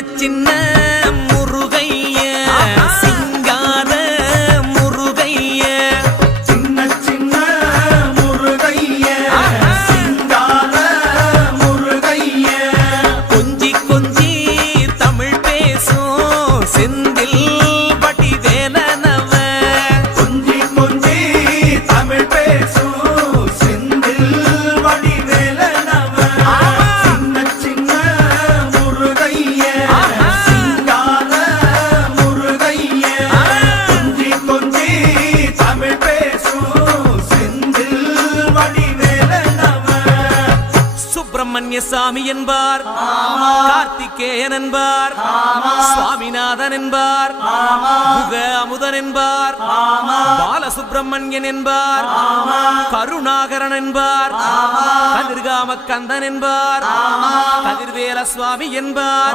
சின்ன முருகைய சிங்கார முருகைய சின்ன சின்ன முருகைய சிங்கார முருகைய கொஞ்சி கொஞ்சி தமிழ் பேசும் செந்தில் வடிவேலனவ கொஞ்சி கொஞ்சி தமிழ் பேசும் செந்தில் வடிவேலனவ சின்ன சின்ன முருகைய சிங்கார முருகைய கொஞ்சி கொஞ்சி தமிழ் பேசும் செந்தில் வடிவேலனவ சுப்பிரமணிய சாமி என்பார் கார்த்திகேயன் என்பார் சுவாமிநாதன் என்பார் முக அமுதன் என்பார் பாலசுப்பிரமணியன் என்பார் கருணாகரன் என்பார் கதிர்காம கந்தன் என்பார் கதிர்வேல சுவாமி என்பார்